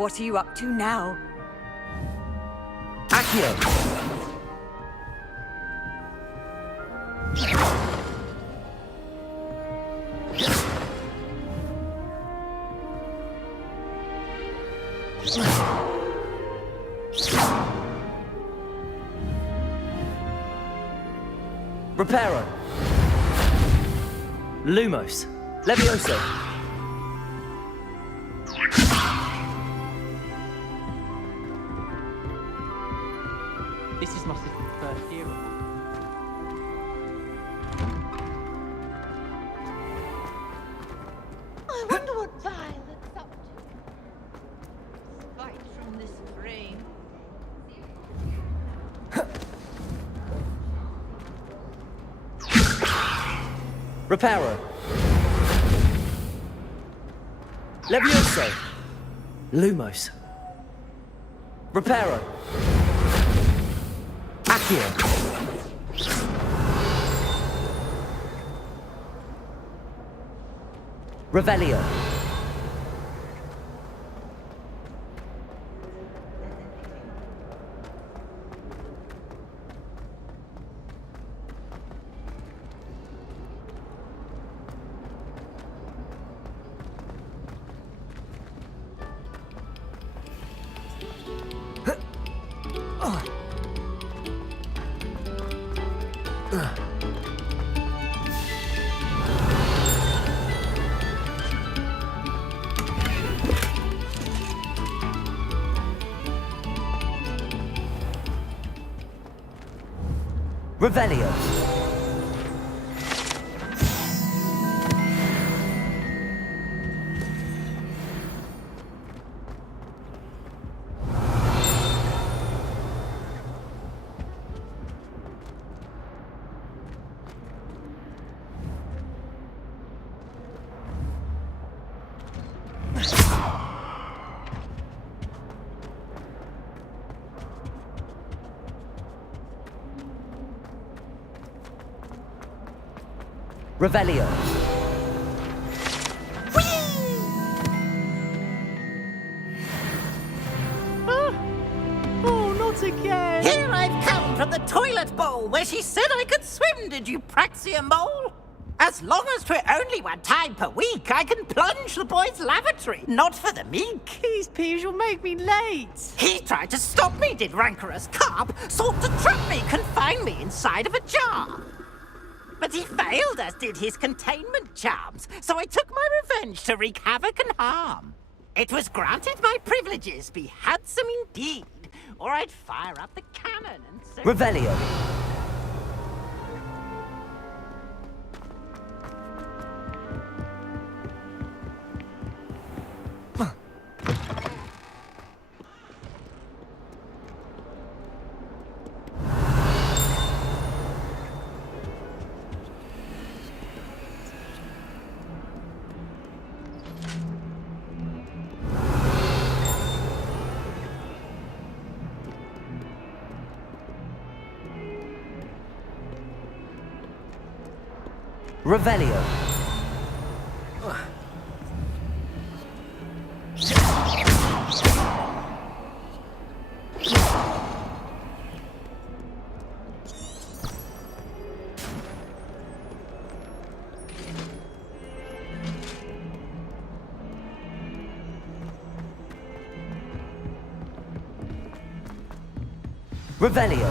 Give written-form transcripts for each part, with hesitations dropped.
What are you up to now? Accio! Reparo! Lumos! Levioso! This is my sister's first year. I wonder what Violet's up to. Spite from this brain. Reparo! Levioso! Lumos! Reparo! Accio! Revelio! Revelio! Revelio! Oh, not again! Here I've come from the toilet bowl where she said I could swim, did you praxia mole? As long as 'twere only one time per week, I can plunge the boy's lavatory, not for the meek. These peeves will make me late. He tried to stop me, did rancorous carp, sought to trap me, confine me inside of a jar. But he failed, as did his containment charms, so I took my revenge to wreak havoc and harm. It was granted my privileges be handsome indeed, or I'd fire up the cannon and say... Revelio! Revelio! Revelio!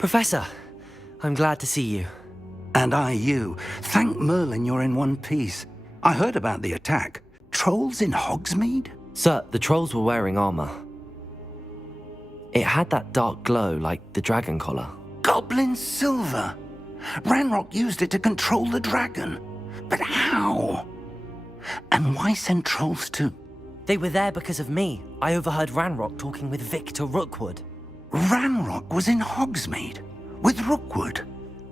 Professor, I'm glad to see you. And I you. Thank Merlin you're in one piece. I heard about the attack. Trolls in Hogsmeade? Sir, the trolls were wearing armor. It had that dark glow like the dragon collar. Goblin silver! Ranrock used it to control the dragon. But how? And why send trolls too? They were there because of me. I overheard Ranrock talking with Victor Rookwood. Ranrock was in Hogsmeade? With Rookwood?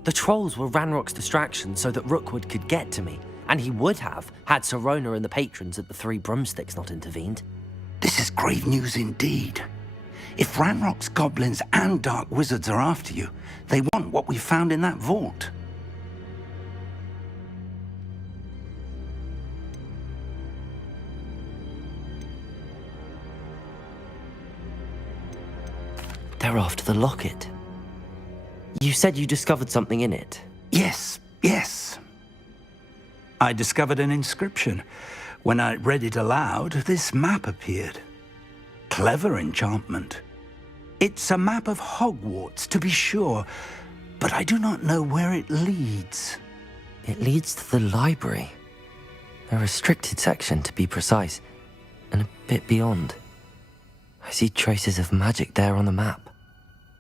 The trolls were Ranrock's distraction so that Rookwood could get to me. And he would have, had Sirona and the patrons at the Three Broomsticks not intervened. This is grave news indeed. If Ranrock's goblins and dark wizards are after you, they want what we found in that vault. They're after the locket. You said you discovered something in it. Yes. I discovered an inscription. When I read it aloud, this map appeared. Clever enchantment. It's a map of Hogwarts, to be sure, but I do not know where it leads. It leads to the library. A restricted section, to be precise, and a bit beyond. I see traces of magic there on the map.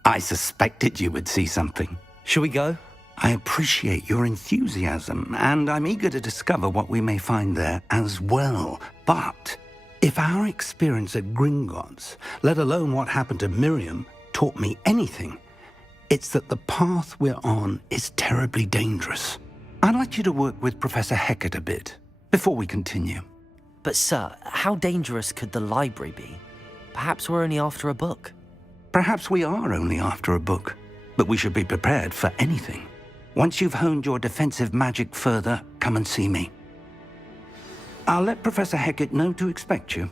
I suspected you would see something. Shall we go? I appreciate your enthusiasm, and I'm eager to discover what we may find there as well. But if our experience at Gringotts, let alone what happened to Miriam, taught me anything, it's that the path we're on is terribly dangerous. I'd like you to work with Professor Hecat a bit before we continue. But sir, how dangerous could the library be? Perhaps we're only after a book. Perhaps we are only after a book, but we should be prepared for anything. Once you've honed your defensive magic further, come and see me. I'll let Professor Hecat know to expect you.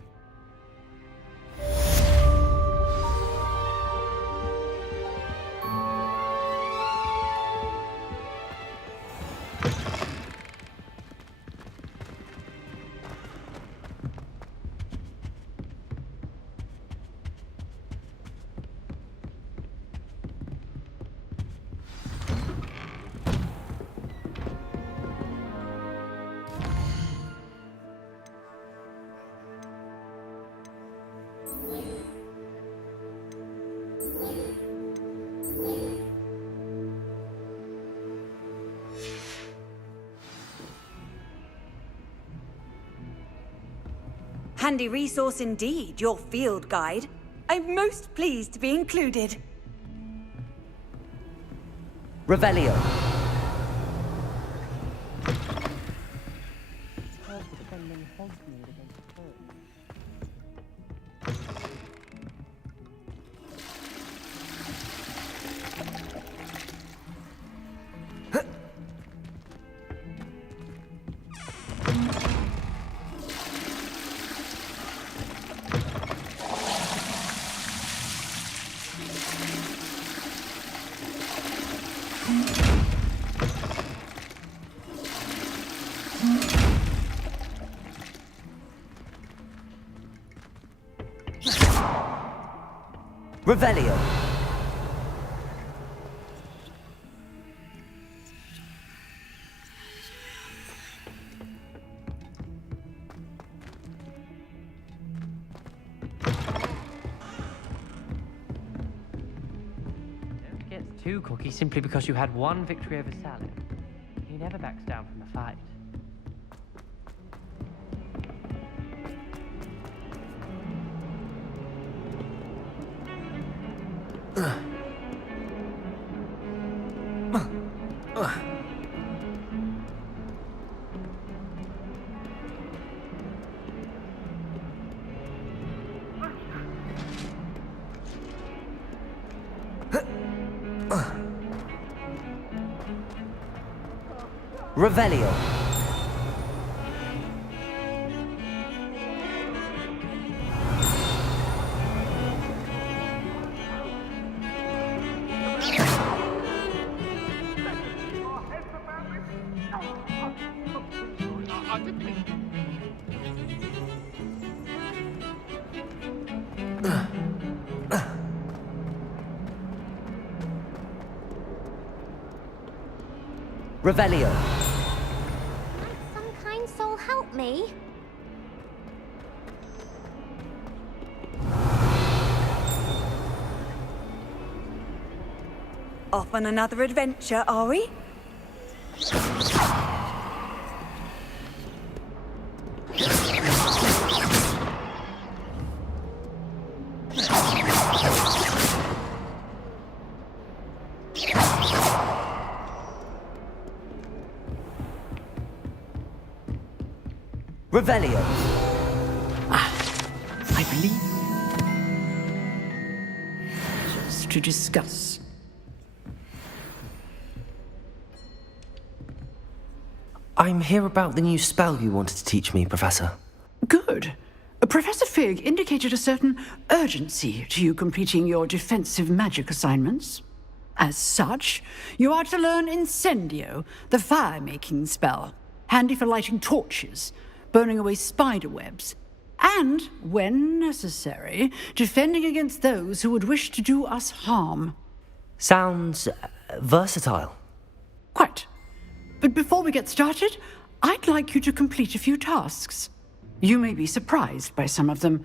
Handy resource indeed, your field guide. I'm most pleased to be included. Revelio. Revelio. Don't get too cocky simply because you had one victory over Sally. He never backs down from a fight. Revelio. Revelio. Might some kind soul help me? Off on another adventure, are we? Revelio. I believe just to discuss. I'm here about the new spell you wanted to teach me, Professor. Good. Professor Fig indicated a certain urgency to you completing your defensive magic assignments. As such, you are to learn Incendio, the fire-making spell, handy for lighting torches, burning away spider webs, and, when necessary, defending against those who would wish to do us harm. Sounds versatile. Quite. But before we get started, I'd like you to complete a few tasks. You may be surprised by some of them.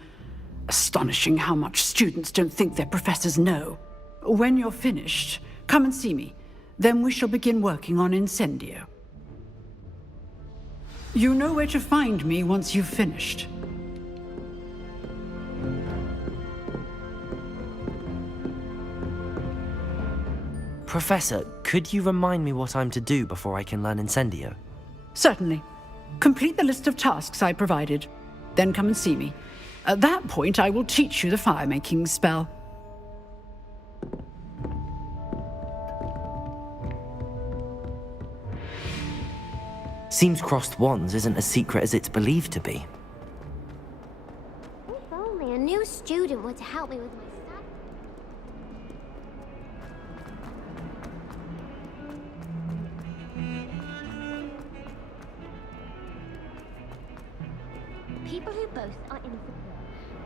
Astonishing how much students don't think their professors know. When you're finished, come and see me. Then we shall begin working on Incendio. You know where to find me once you've finished. Professor, could you remind me what I'm to do before I can learn Incendio? Certainly. Complete the list of tasks I provided. Then come and see me. At that point, I will teach you the fire-making spell. Seems crossed wands isn't as secret as it's believed to be. If only a new student were to help me with my study. People who boast are insecure.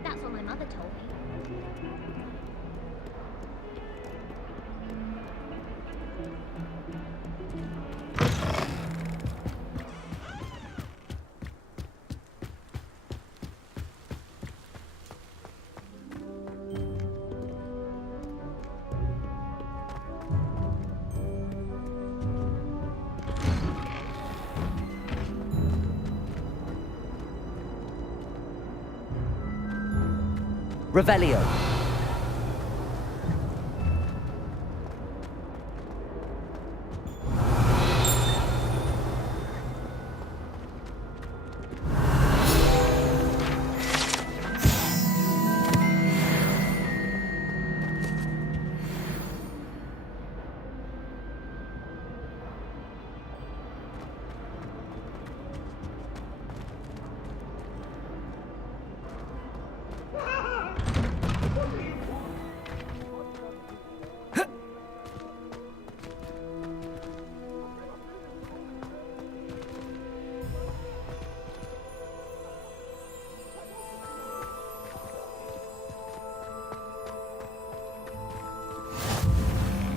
That's what my mother told me. Revelio.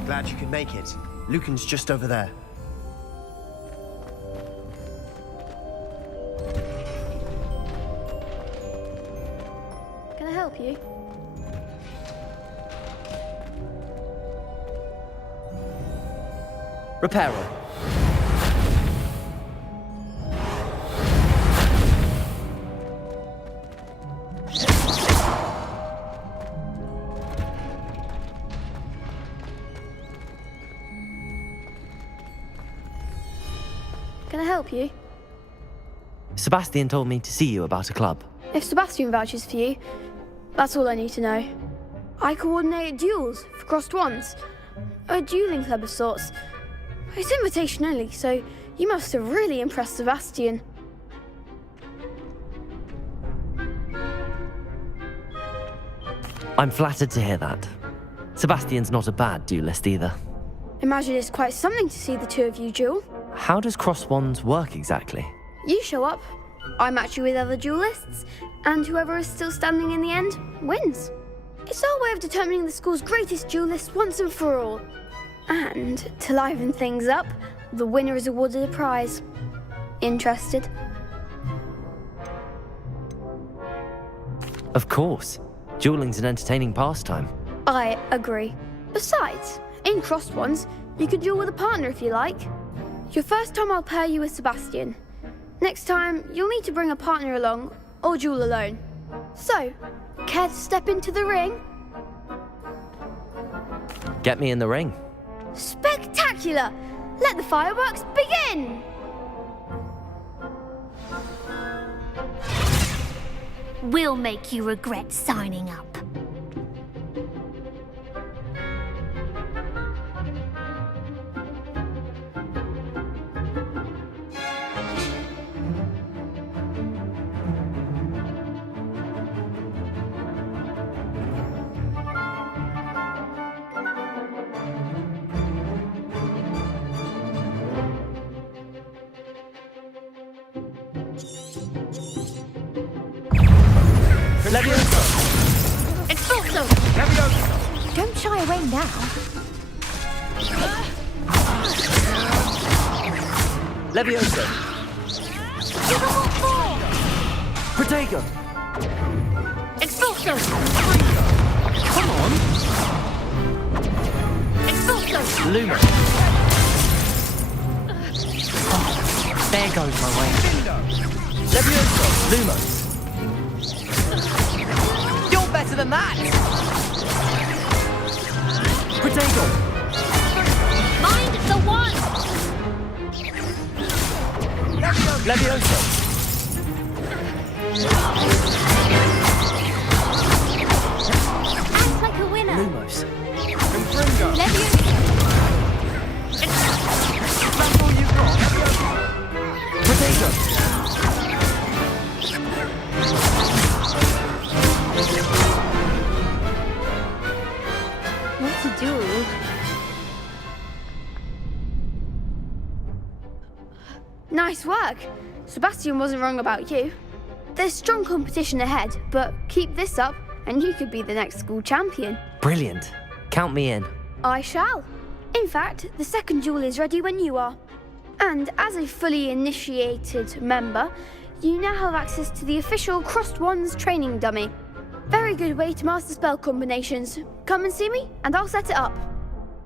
Glad you could make it. Lucan's just over there. Can I help you? Reparo. Can I help you? Sebastian told me to see you about a club. If Sebastian vouches for you, that's all I need to know. I coordinate duels for crossed wands. A dueling club of sorts. It's invitation only, so you must have really impressed Sebastian. I'm flattered to hear that. Sebastian's not a bad duelist either. Imagine it's quite something to see the two of you duel. How does cross wands work exactly? You show up, I match you with other duelists, and whoever is still standing in the end wins. It's our way of determining the school's greatest duelist once and for all. And, to liven things up, the winner is awarded a prize. Interested? Of course. Dueling's an entertaining pastime. I agree. Besides, in crossed ones, you could duel with a partner if you like. Your first time I'll pair you with Sebastian. Next time, you'll need to bring a partner along, or duel alone. So, care to step into the ring? Get me in the ring. Spectacular! Let the fireworks begin! We'll make you regret signing up. Expulso! Don't shy away now. Levioso! Protego! Expulso! Come on! Expulso! Luma! Oh, there goes my way. Levioso! Lumos! You're better than that! Protego! Mind the one! Levioso! Act like a winner! Lumos! Levioso! That's all you've got! Protego! What to do? Nice work! Sebastian wasn't wrong about you. There's strong competition ahead, but keep this up and you could be the next school champion. Brilliant. Count me in. I shall. In fact, the second duel is ready when you are. And as a fully initiated member, you now have access to the official Crossed Wands training dummy. Very good way to master spell combinations. Come and see me, and I'll set it up.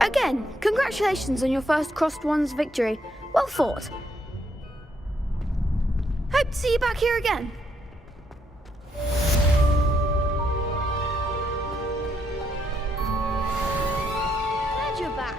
Again, congratulations on your first Crossed Wands victory. Well fought. Hope to see you back here again. Glad you're back.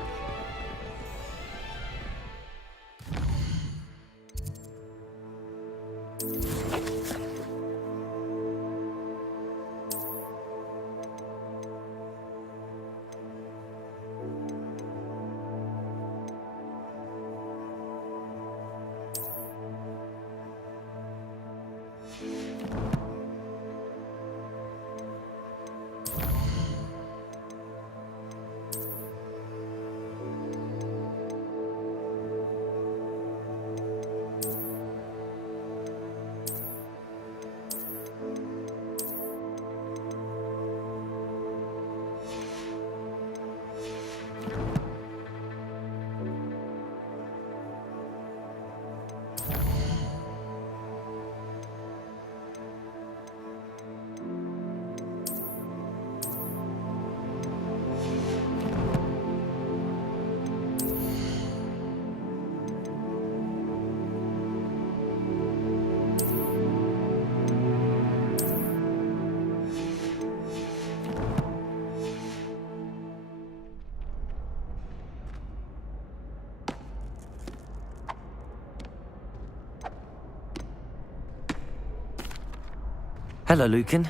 Hello, Lucan.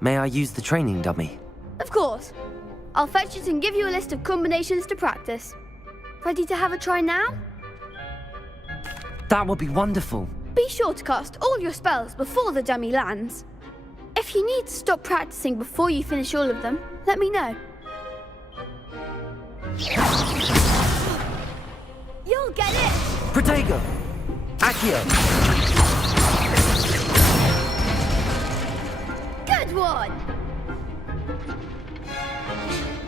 May I use the training dummy? Of course. I'll fetch it and give you a list of combinations to practice. Ready to have a try now? That would be wonderful. Be sure to cast all your spells before the dummy lands. If you need to stop practicing before you finish all of them, let me know. You'll get it! Protego! Accio! Good one!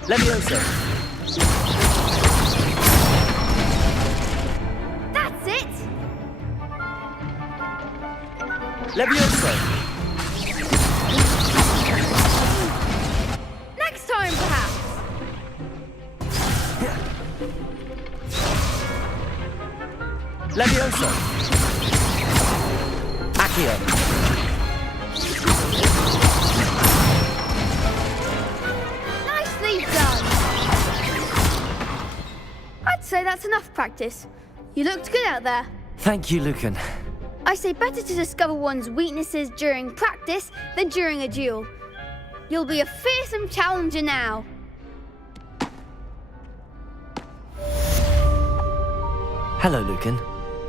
Levioso! Levioso! Next time, perhaps. Levioso! Accio! Nicely done. I'd say that's enough practice. You looked good out there. Thank you, Lucan. I say better to discover one's weaknesses during practice than during a duel. You'll be a fearsome challenger now. Hello, Lucan.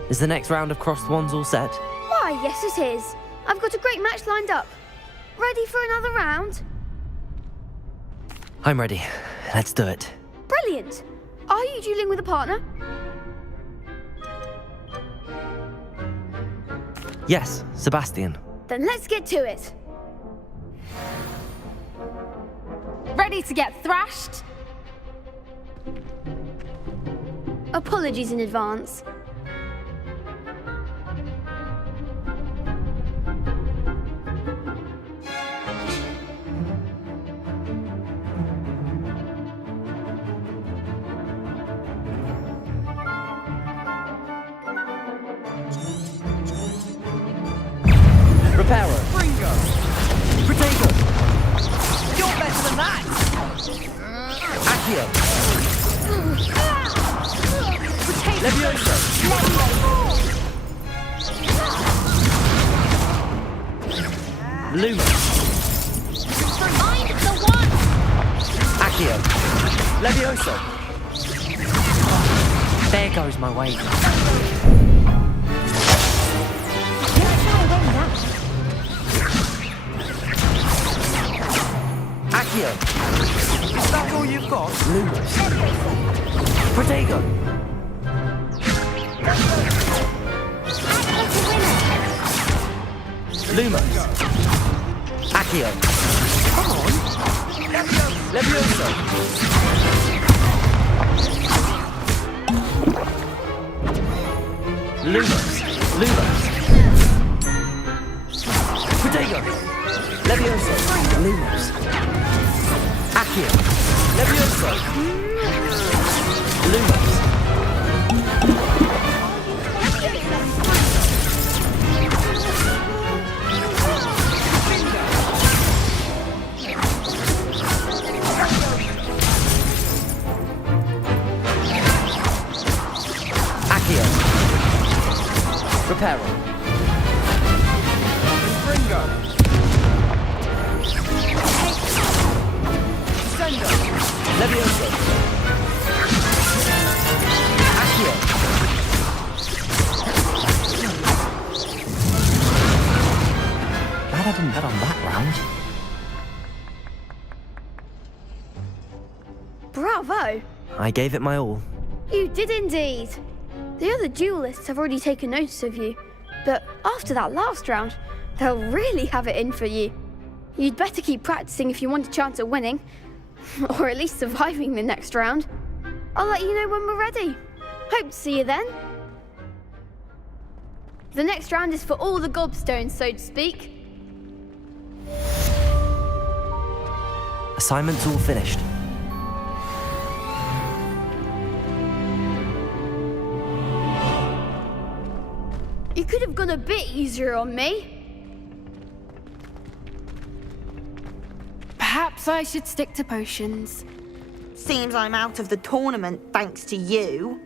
Is the next round of crossed wands all set? Why, yes it is. I've got a great match lined up. Ready for another round? I'm ready. Let's do it. Brilliant. Are you dueling with a partner? Yes, Sebastian. Then let's get to it. Ready to get thrashed? Apologies in advance. Reparo! Ringo! Protego! You're better than that! Accio! Levioso! Luma! Remind the one! Accio! Levioso! There goes my wager. Accio! Is that all you've got? Lumos! Protego! Lumos! Accio! Come on! Levioso! Lumos! Lumos! Protego! Levioso! Lumos! Accio! Levioso! Lumos! Accio! Reparo! Ringo! Levioso! Accio! Glad I didn't bet on that round. Bravo! I gave it my all. You did indeed. The other duelists have already taken notice of you, but after that last round, they'll really have it in for you. You'd better keep practicing if you want a chance at winning, or at least surviving the next round. I'll let you know when we're ready. Hope to see you then. The next round is for all the gobstones, so to speak. Assignment's all finished. You could have gone a bit easier on me. Perhaps I should stick to potions. Seems I'm out of the tournament thanks to you.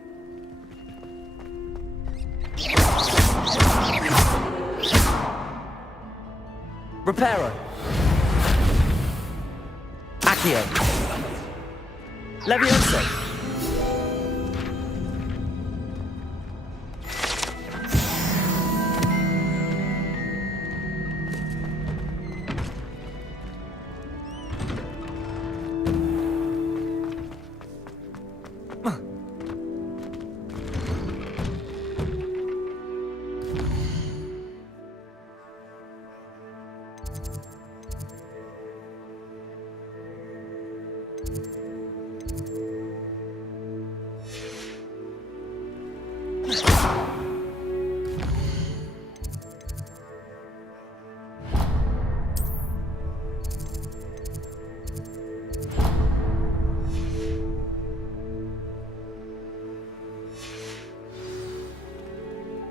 Reparo! Accio! Levioso!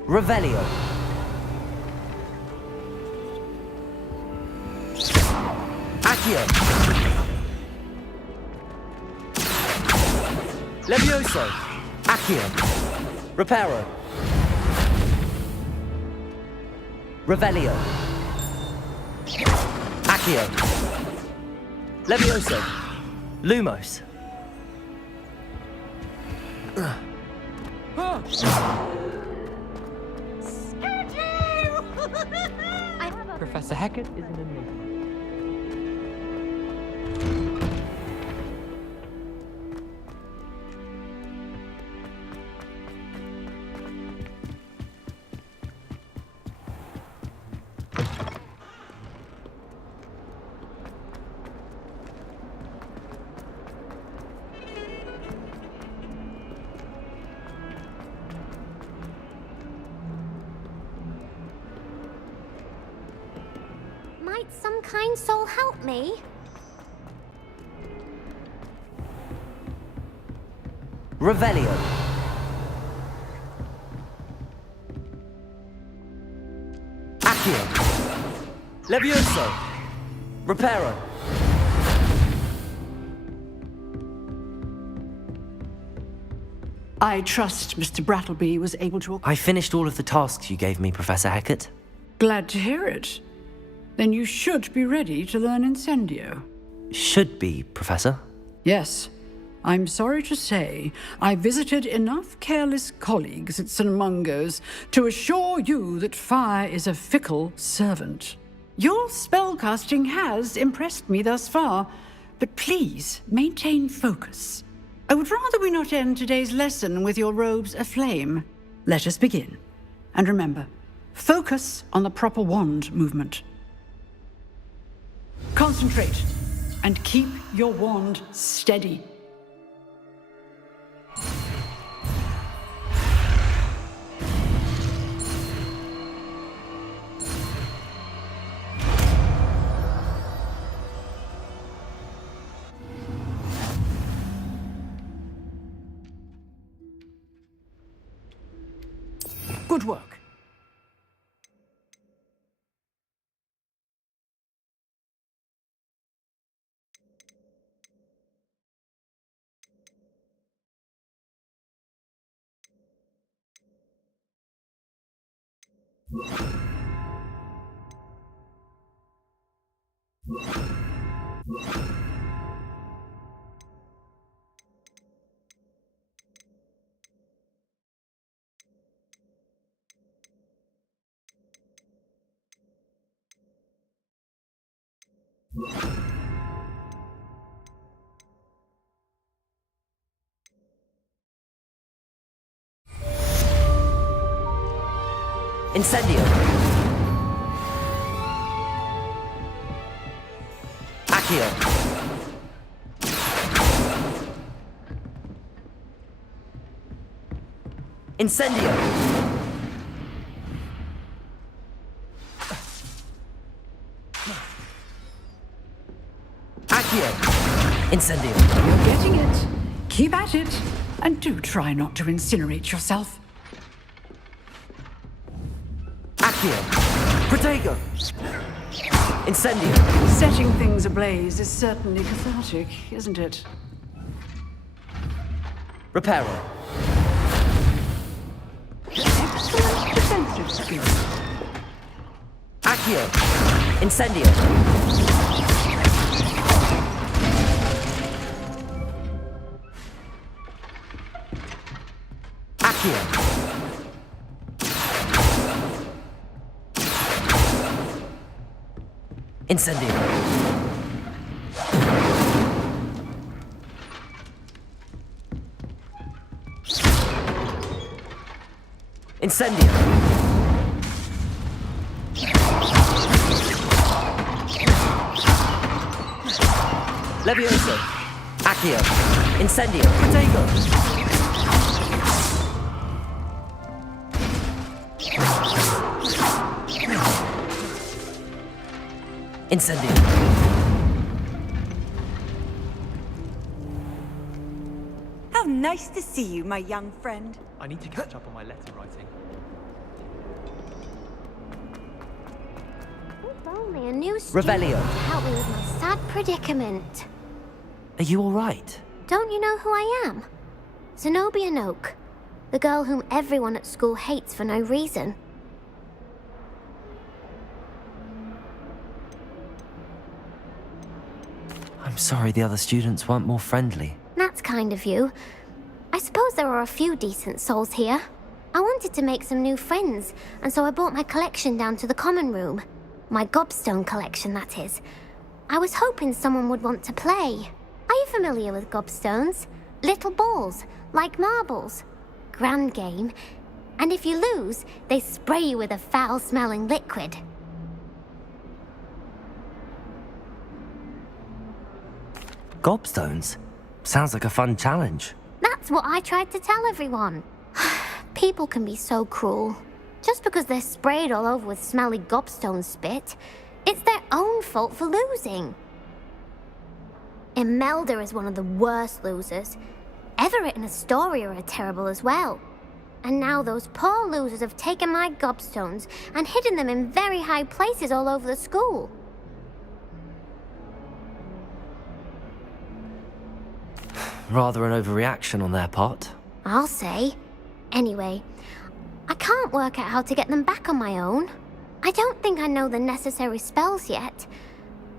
Revelio. Accio. Levioso. Accio. Reparo. Revelio. Accio. Levioso. Lumos. Professor Hackett is an enigma. Might some kind soul help me? Revelio. Accio. Levioso. Reparo. I trust Mr. Brattleby was able to... I finished all of the tasks you gave me, Professor Hackett. Glad to hear it. Then you should be ready to learn Incendio. Should be, Professor. Yes. I'm sorry to say, I visited enough careless colleagues at St. Mungo's to assure you that fire is a fickle servant. Your spellcasting has impressed me thus far, but please maintain focus. I would rather we not end today's lesson with your robes aflame. Let us begin. And remember, focus on the proper wand movement. Concentrate and keep your wand steady. Good work. Incendio. Accio. Incendio. Accio. Incendio. You're getting it. Keep at it. And do try not to incinerate yourself. Accio. Protego. Incendio. Setting things ablaze is certainly cathartic, isn't it? Reparo. Excellent defensive skill. Accio. Incendio. Accio. Incendio. Incendio. Levioso. Accio. Incendio. Protego. Incendio. How nice to see you, my young friend. I need to catch up on my letter writing. If only a new student Revelio. to help me with my sad predicament. Are you alright? Don't you know who I am? Zenobia Noak, the girl whom everyone at school hates for no reason. I'm sorry the other students weren't more friendly. That's kind of you. I suppose there are a few decent souls here. I wanted to make some new friends, and so I brought my collection down to the common room. My gobstone collection, that is. I was hoping someone would want to play. Are you familiar with gobstones? Little balls, like marbles. Grand game. And if you lose, they spray you with a foul-smelling liquid. Gobstones? Sounds like a fun challenge. That's what I tried to tell everyone. People can be so cruel. Just because they're sprayed all over with smelly gobstone spit, it's their own fault for losing. Imelda is one of the worst losers. Everett and Astoria are terrible as well. And now those poor losers have taken my gobstones and hidden them in very high places all over the school. Rather an overreaction on their part. I'll say. Anyway, I can't work out how to get them back on my own. I don't think I know the necessary spells yet.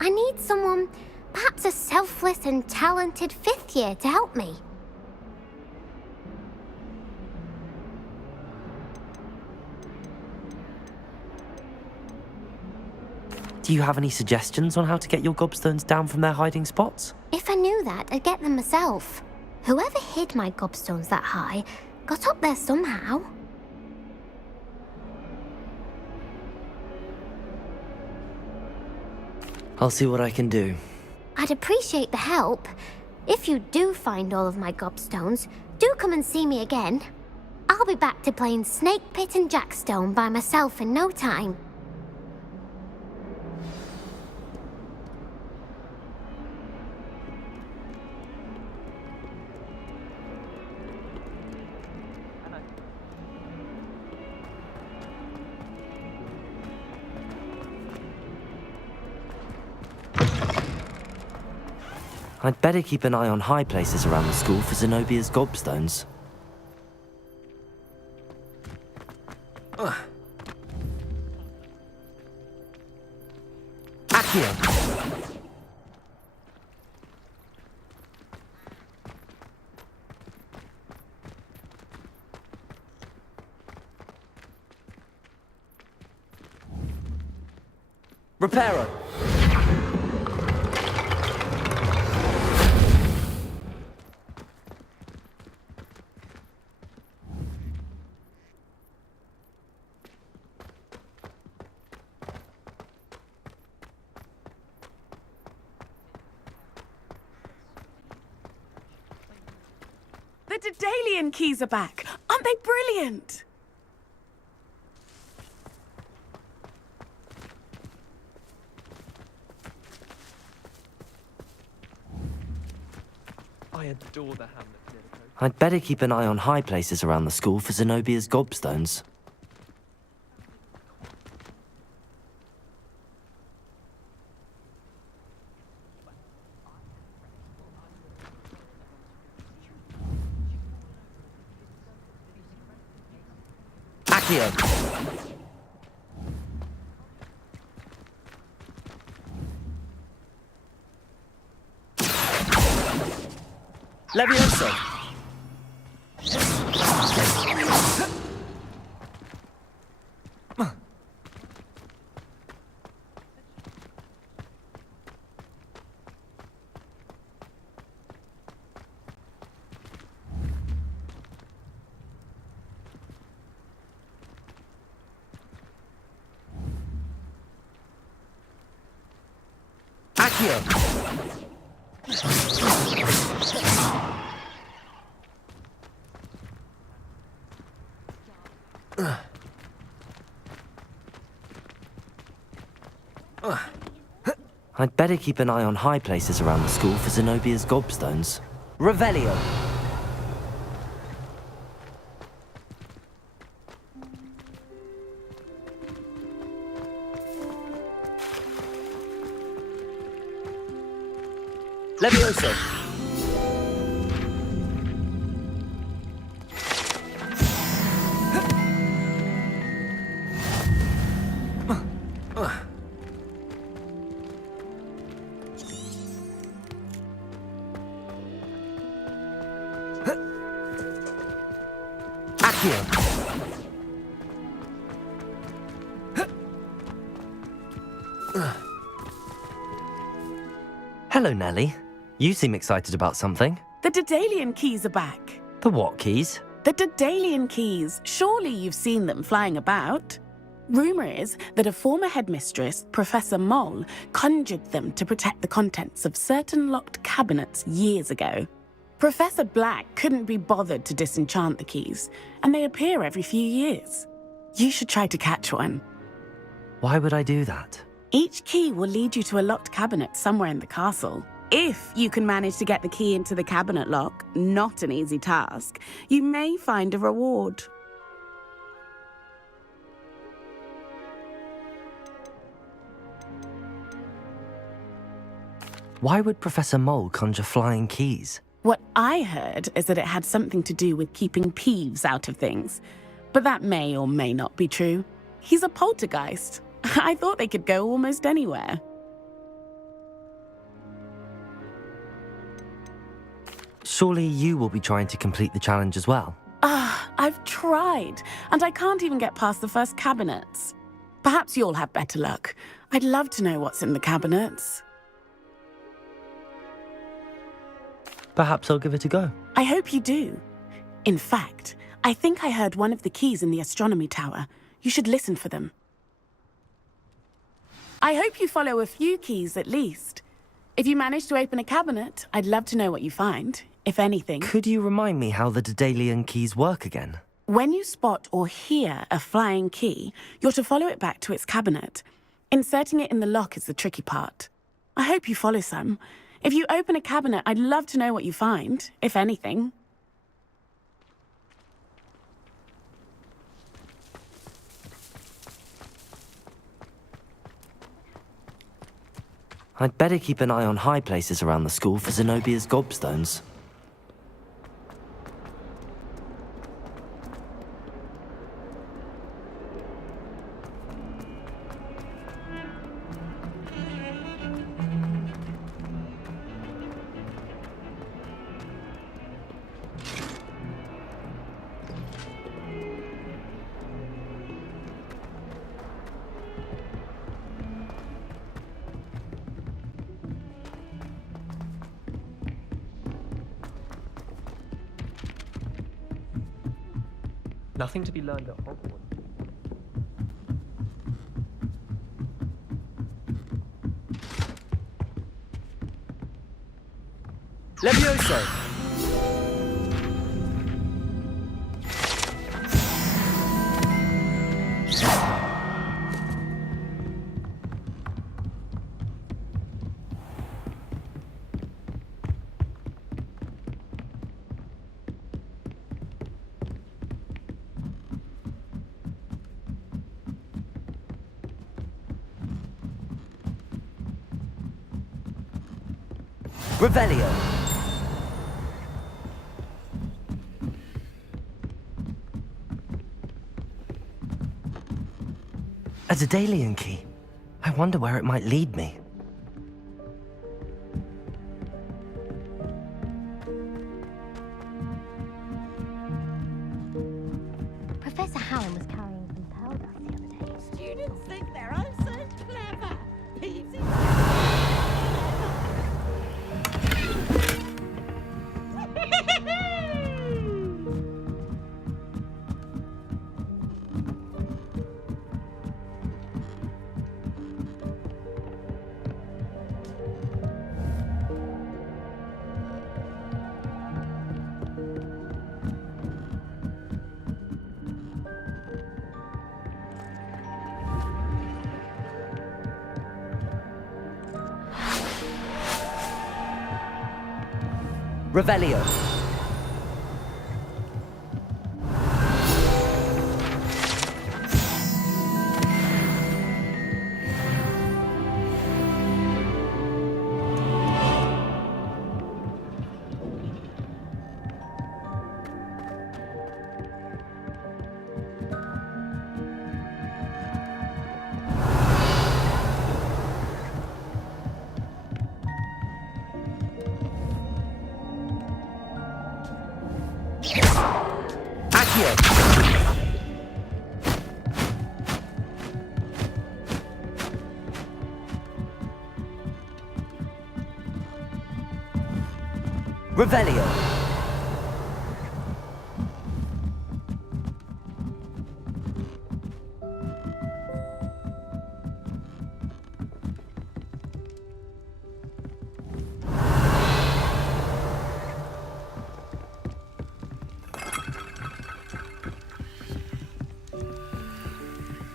I need someone, perhaps a selfless and talented fifth year to help me. Do you have any suggestions on how to get your gobstones down from their hiding spots? If I knew that, I'd get them myself. Whoever hid my gobstones that high got up there somehow. I'll see what I can do. I'd appreciate the help. If you do find all of my gobstones, do come and see me again. I'll be back to playing Snake Pit and Jackstone by myself in no time. I'd better keep an eye on high places around the school for Zenobia's gobstones. Accio! Reparo! The Daedalian keys are back. Aren't they brilliant? I adore the hamlet. I'd better keep an eye on high places around the school for Zenobia's gobstones. Accio! Levioso! Accio! I'd better keep an eye on high places around the school for Zenobia's gobstones. Revelio! Levioso! Hello, Nellie. You seem excited about something. The Daedalian keys are back. The what keys? The Daedalian keys. Surely you've seen them flying about. Rumour is that a former headmistress, Professor Mole, conjured them to protect the contents of certain locked cabinets years ago. Professor Black couldn't be bothered to disenchant the keys, and they appear every few years. You should try to catch one. Why would I do that? Each key will lead you to a locked cabinet somewhere in the castle. If you can manage to get the key into the cabinet lock, not an easy task, you may find a reward. Why would Professor Mole conjure flying keys? What I heard is that it had something to do with keeping Peeves out of things. But that may or may not be true. He's a poltergeist. I thought they could go almost anywhere. Surely you will be trying to complete the challenge as well. I've tried, and I can't even get past the first cabinets. Perhaps you'll have better luck. I'd love to know what's in the cabinets. Perhaps I'll give it a go. I hope you do. In fact, I think I heard one of the keys in the astronomy tower. You should listen for them. I hope you follow a few keys at least. If you manage to open a cabinet, I'd love to know what you find, if anything. Could you remind me how the Daedalian keys work again? When you spot or hear a flying key, you're to follow it back to its cabinet. Inserting it in the lock is the tricky part. I hope you follow some. If you open a cabinet, I'd love to know what you find, if anything. I'd better keep an eye on high places around the school for Zenobia's gobstones. Nothing to be learned at Hogwarts. Levioso! Revelio! A Daedalian key. I wonder where it might lead me. Professor Hallam was carrying some pearl dust the other day. Students think they're oh so clever. Peeves Revelio! Accio! Revelio!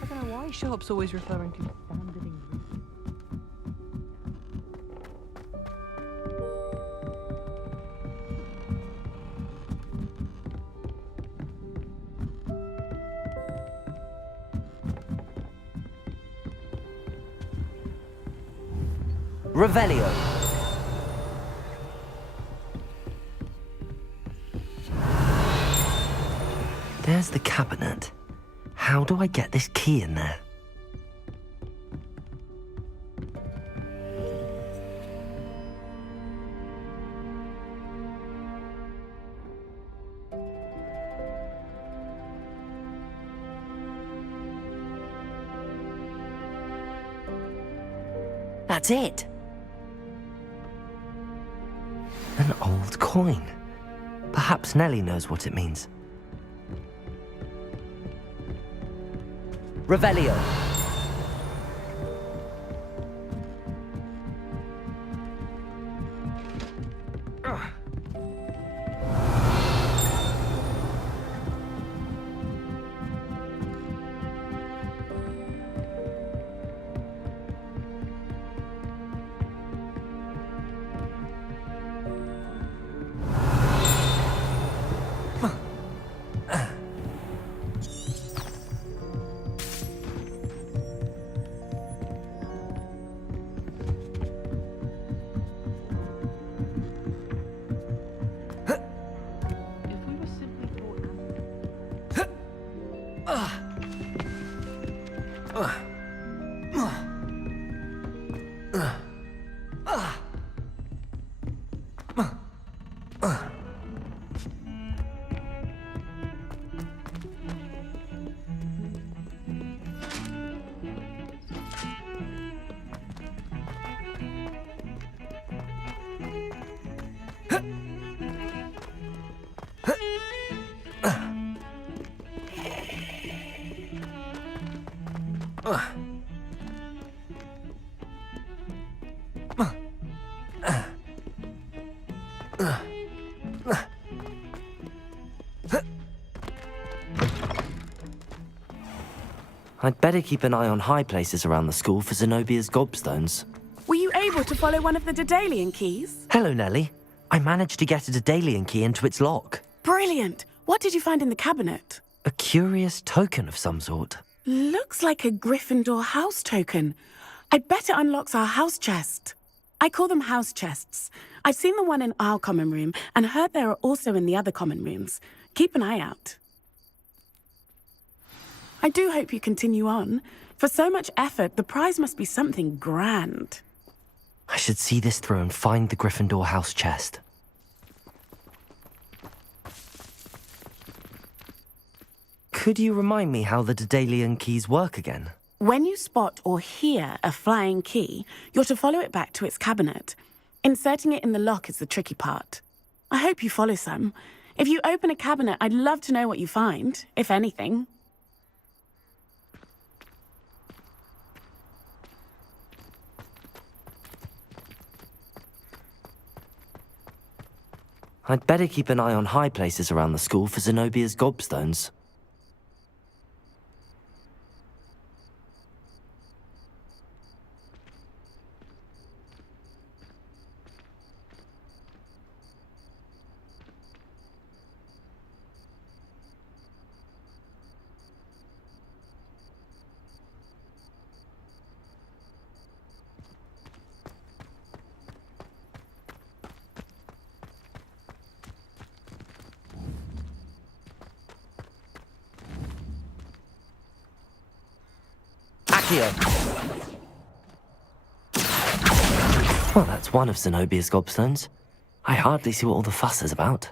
I don't know why Sharp's always referring to standard English. Revelio! There's the cabinet. How do I get this key in there? That's it. An old coin. Perhaps Nellie knows what it means. Revelio. I'd better keep an eye on high places around the school for Zenobia's gobstones. Were you able to follow one of the Daedalian keys? Hello, Nellie. I managed to get a Daedalian key into its lock. Brilliant! What did you find in the cabinet? A curious token of some sort. Looks like a Gryffindor house token. I bet it unlocks our house chest. I call them house chests. I've seen the one in our common room and heard there are also in the other common rooms. Keep an eye out. I do hope you continue on. For so much effort, the prize must be something grand. I should see this through and find the Gryffindor house chest. Could you remind me how the Daedalian keys work again? When you spot or hear a flying key, you're to follow it back to its cabinet. Inserting it in the lock is the tricky part. I hope you follow some. If you open a cabinet, I'd love to know what you find, if anything. I'd better keep an eye on high places around the school for Zenobia's gobstones. Well, that's one of Zenobia's gobstones. I hardly see what all the fuss is about.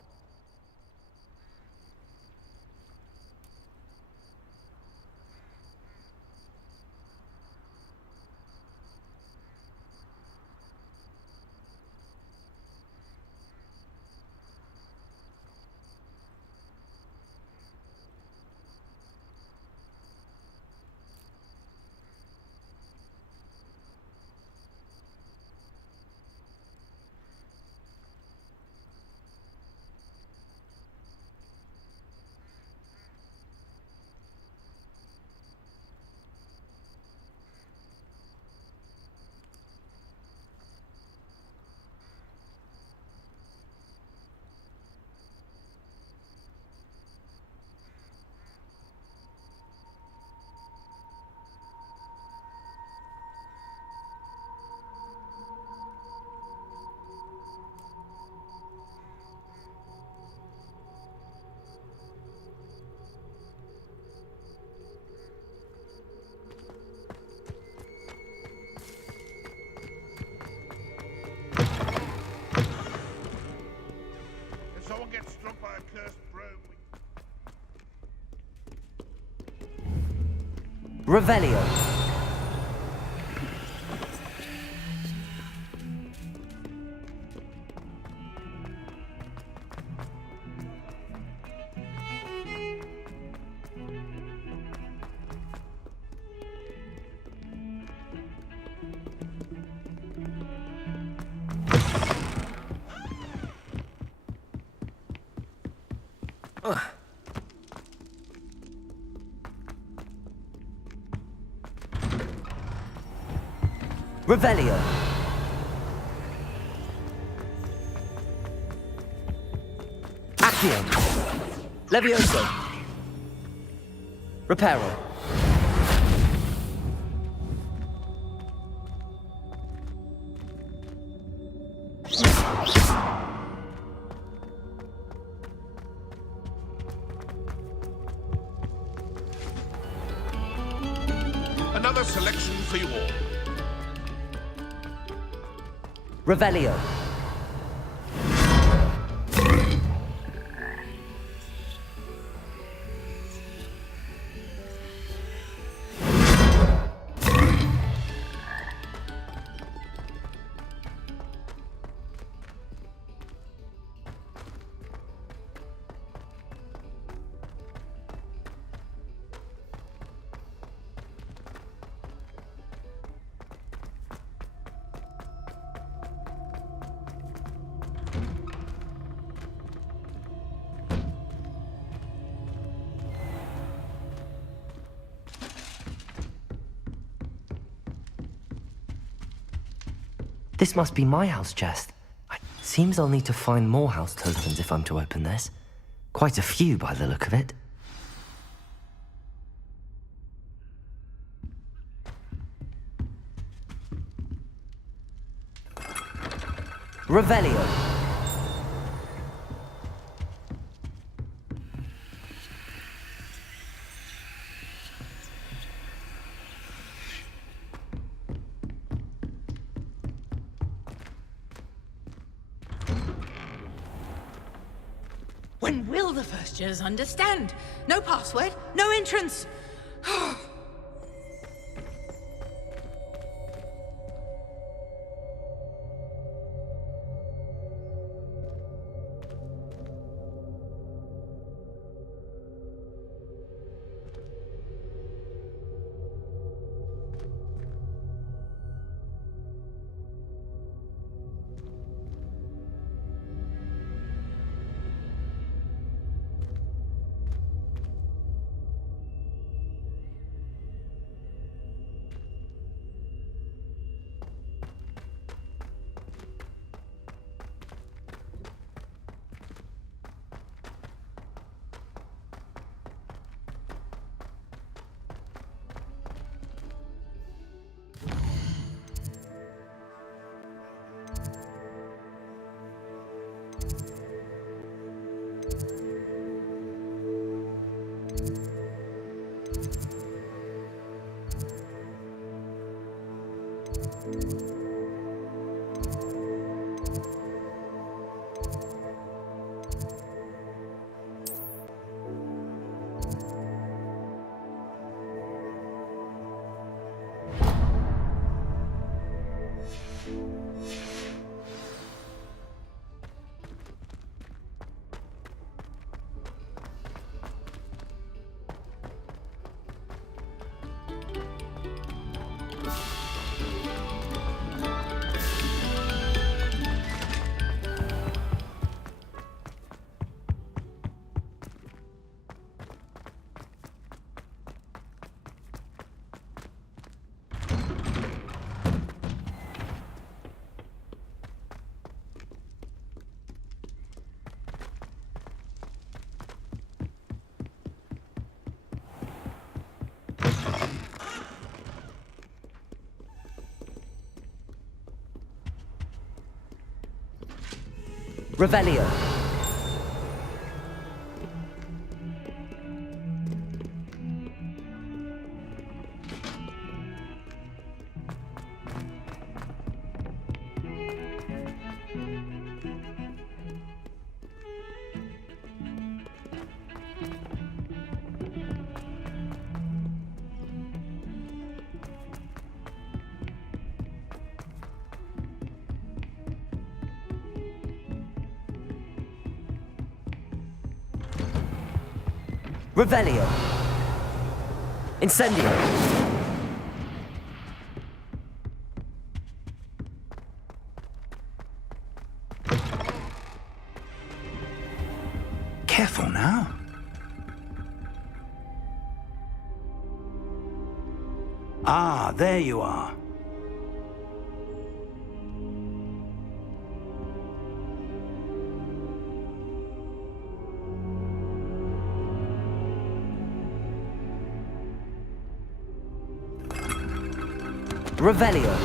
struck by a cursed brome. Revelio. Revelio. Accio. Levioso. Reparo. Another selection for you all. Revelio. This must be my house chest. Seems I'll need to find more house tokens if I'm to open this. Quite a few by the look of it. Revelio. When will the first years understand? No password, no entrance. Revelio. Revelio. Incendio. Careful now. Ah, there you are. Revelio.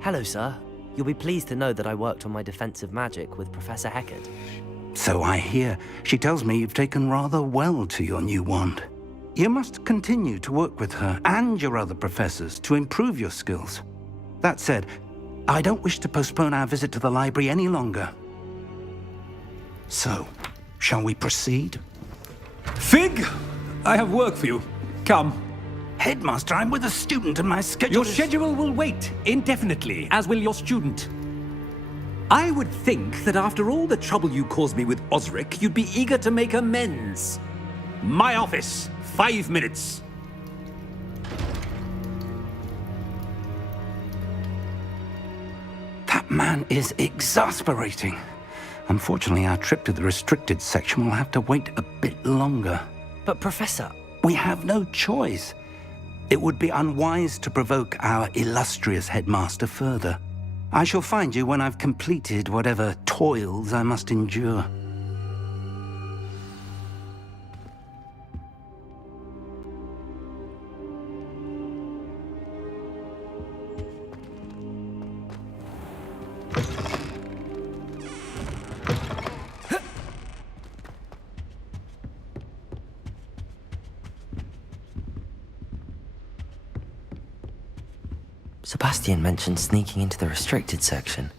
Hello, sir. You'll be pleased to know that I worked on my defensive magic with Professor Heckard. So I hear. She tells me you've taken rather well to your new wand. You must continue to work with her and your other professors to improve your skills. That said, I don't wish to postpone our visit to the library any longer. So, shall we proceed? Fig! I have work for you. Come. Headmaster, I'm with a student and my schedule Your schedule will wait indefinitely, as will your student. I would think that after all the trouble you caused me with Osric, you'd be eager to make amends. My office, 5 minutes. That man is exasperating. Unfortunately, our trip to the restricted section will have to wait a bit longer. But, Professor... We have no choice. It would be unwise to provoke our illustrious headmaster further. I shall find you when I've completed whatever toils I must endure. Sebastian mentioned sneaking into the restricted section.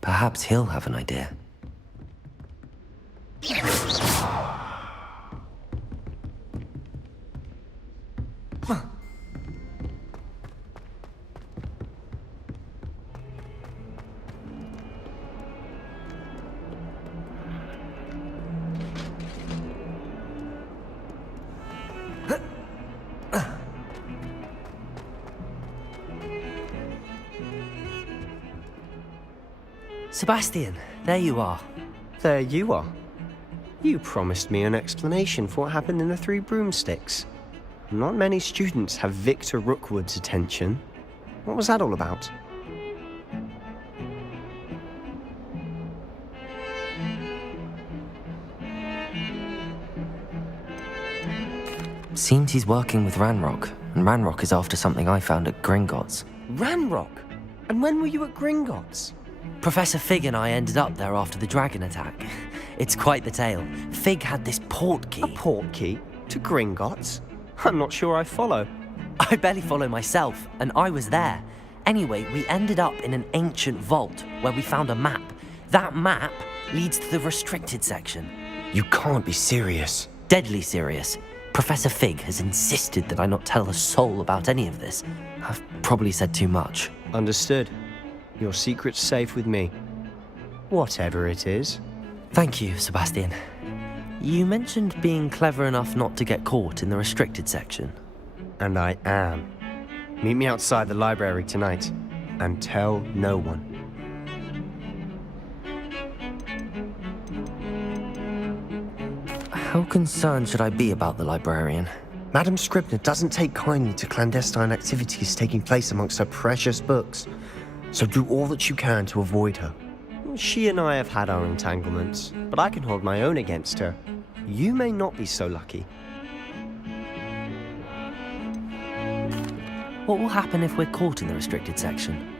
Perhaps he'll have an idea. Sebastian, there you are. There you are. You promised me an explanation for what happened in the Three Broomsticks. Not many students have Victor Rookwood's attention. What was that all about? Seems he's working with Ranrock, and Ranrock is after something I found at Gringotts. Ranrock? And when were you at Gringotts? Professor Fig and I ended up there after the dragon attack. It's quite the tale. Fig had this port key. A port key? To Gringotts? I'm not sure I follow. I barely follow myself, and I was there. Anyway, we ended up in an ancient vault where we found a map. That map leads to the restricted section. You can't be serious. Deadly serious. Professor Fig has insisted that I not tell a soul about any of this. I've probably said too much. Understood. Your secret's safe with me. Whatever it is. Thank you, Sebastian. You mentioned being clever enough not to get caught in the restricted section. And I am. Meet me outside the library tonight, and tell no one. How concerned should I be about the librarian? Madam Scribner doesn't take kindly to clandestine activities taking place amongst her precious books. So do all that you can to avoid her. She and I have had our entanglements, but I can hold my own against her. You may not be so lucky. What will happen if we're caught in the restricted section?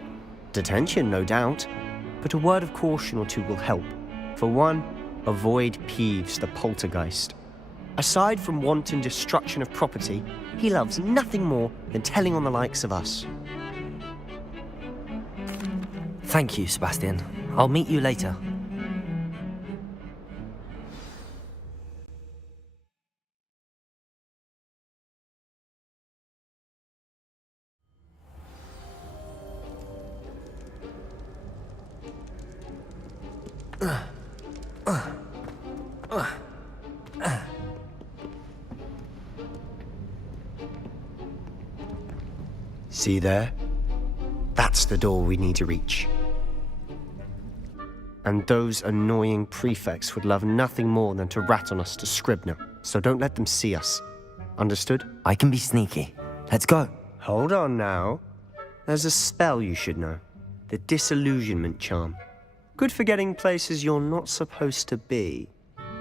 Detention, no doubt. But a word of caution or two will help. For one, avoid Peeves, the poltergeist. Aside from wanton destruction of property, he loves nothing more than telling on the likes of us. Thank you, Sebastian. I'll meet you later. See there? That's the door we need to reach. And those annoying prefects would love nothing more than to rat on us to Scribner, so don't let them see us. Understood? I can be sneaky. Let's go. Hold on now. There's a spell you should know. The Disillusionment Charm. Good for getting places you're not supposed to be.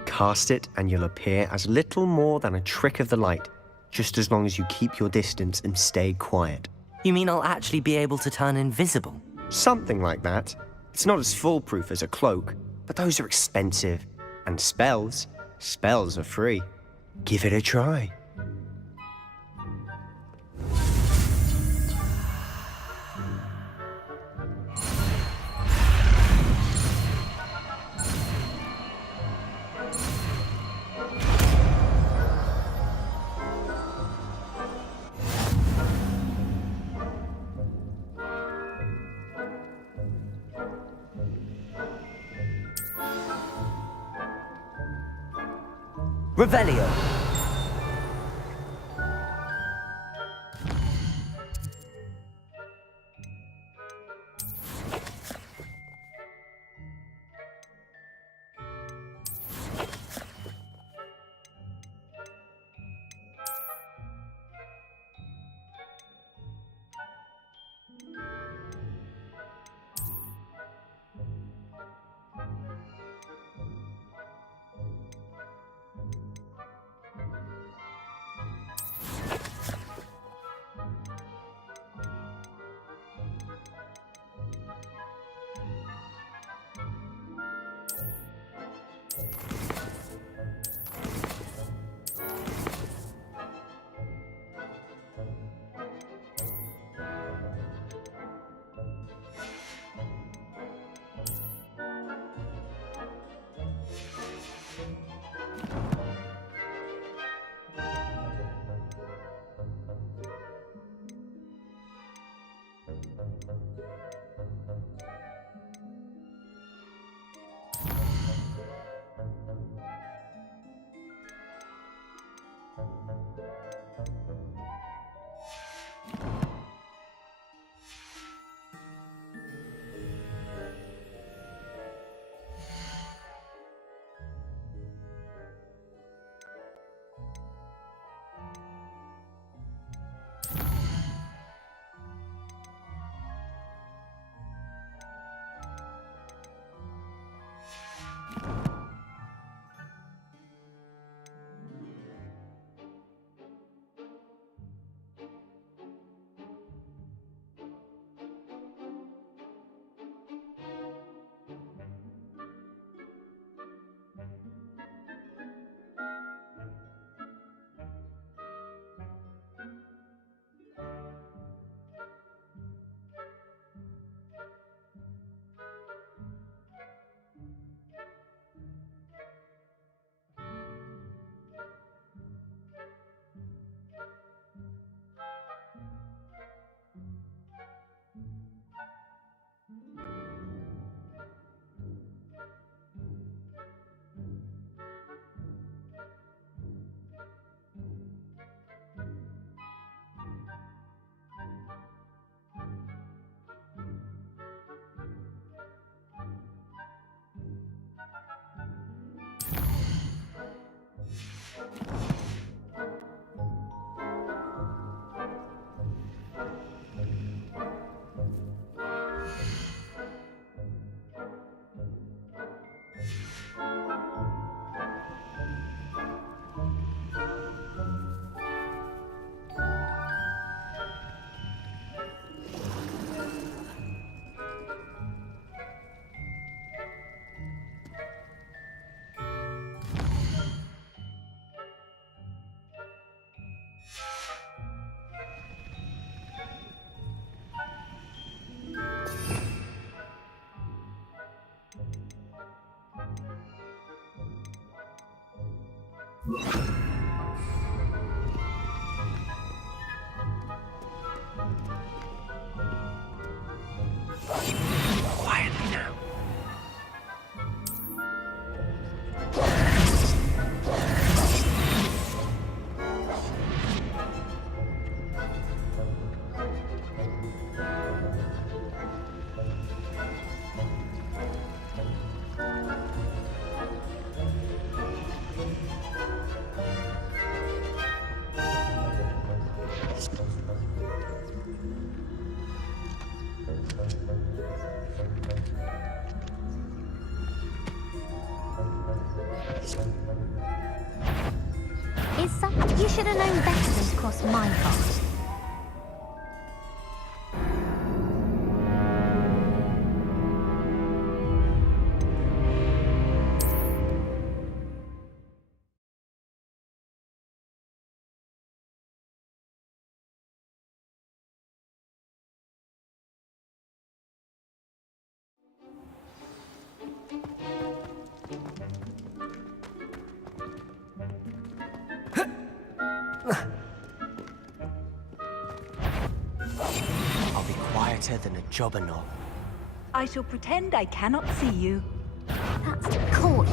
Cast it and you'll appear as little more than a trick of the light, just as long as you keep your distance and stay quiet. You mean I'll actually be able to turn invisible? Something like that. It's not as foolproof as a cloak, but those are expensive. And spells are free. Give it a try. Revelio. Quietly now. Is something you should have known better than to cross my path. I'll be quieter than a jobberknoll. I shall pretend I cannot see you. That's cool.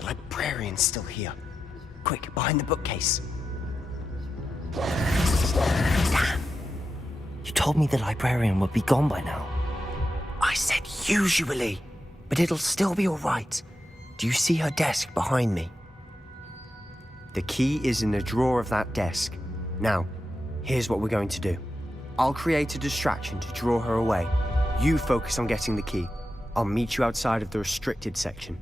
The librarian's still here. Quick, behind the bookcase. Damn! You told me the librarian would be gone by now. I said usually, but it'll still be all right. Do you see her desk behind me? The key is in the drawer of that desk. Now, here's what we're going to do. I'll create a distraction to draw her away. You focus on getting the key. I'll meet you outside of the restricted section.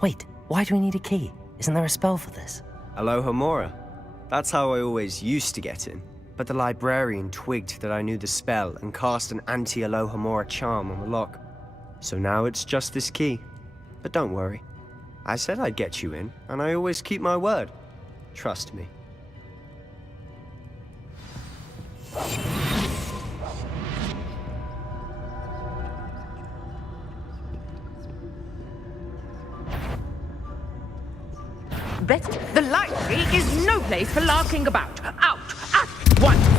Wait, why do we need a key? Isn't there a spell for this? Alohomora. That's how I always used to get in. But the librarian twigged that I knew the spell and cast an anti-Alohomora charm on the lock. So now it's just this key. But don't worry. I said I'd get you in, and I always keep my word. Trust me. The library is no place for larking about. Out at once!